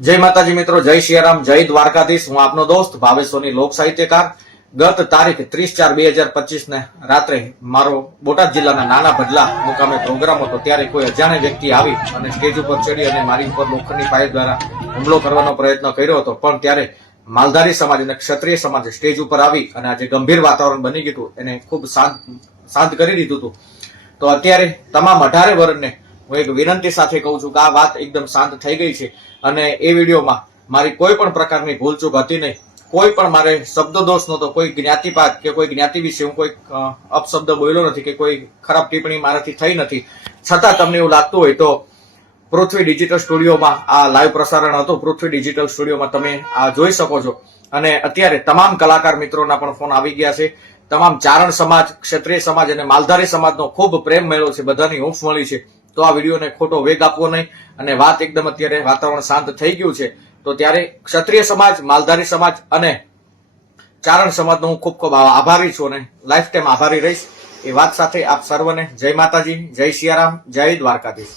જય માતાજી મિત્રો, જય સિયારામ જય દ્વારકાધીશ. હું આપનો દોસ્ત, ભાવેશ સોની, લોક સાહિત્યકાર. ગત તારીખ ત્રીસ ચાર બે હજાર પચીસ ને રાત્રે મારો બોટાદ જિલ્લાના નાના ભડલા મુકામે પ્રોગ્રામ હતો, ત્યારે કોઈ અજાણે વ્યક્તિ આવી અને સ્ટેજ ઉપર ચડી અને મારી ઉપર લોખંડની પાય દ્વારા હુમલો કરવાનો પ્રયત્ન કર્યો હતો. પણ ત્યારે માલધારી સમાજ અને ક્ષત્રિય સમાજ સ્ટેજ ઉપર આવી અને આજે ગંભીર વાતાવરણ બની ગયું એને ખૂબ શાંત શાંત કરી દીધું હતું. તો અત્યારે તમામ અઢારે વર્ગને હું એક વિનંતી સાથે કહું છું કે આ વાત એકદમ શાંત થઈ ગઈ છે અને એ વિડીયોમાં મારી કોઈ પણ પ્રકારની ભૂલચૂક હતી નહીં. કોઈ પણ મારે શબ્દ દોષ નહોતો, કોઈ જ્ઞાતિપાત કે કોઈ જ્ઞાતિ વિશે હું કોઈ અપશબ્દ બોલ્યો નથી કે કોઈ ખરાબ ટિપ્પણી મારાથી થઈ નથી. છતાં તમને એવું લાગતું હોય તો પૃથ્વી ડિજિટલ સ્ટુડિયોમાં આ લાઈવ પ્રસારણ હતું. પૃથ્વી ડિજિટલ સ્ટુડિયોમાં તમે આ જોઈ શકો છો. અને અત્યારે તમામ કલાકાર મિત્રોના પણ ફોન આવી ગયા છે. તમામ ચારણ સમાજ, ક્ષત્રિય સમાજ અને માલધારી સમાજનો ખૂબ પ્રેમ મળ્યો છે. બધાની હૂંફ મળી છે. તો આ વિડીયોને ખોટો વેગ આપવો નહીં અને વાત એકદમ અત્યારે વાતાવરણ શાંત થઈ ગયું છે. તો ત્યારે ક્ષત્રિય સમાજ, માલધારી સમાજ અને ચારણ સમાજનો હું ખૂબ ખૂબ આભારી છું અને લાઈફ ટાઈમ આભારી રહીશ. એ વાત સાથે આપ સર્વને જય માતાજી, જય સિયારામ, જય દ્વારકાધીશ.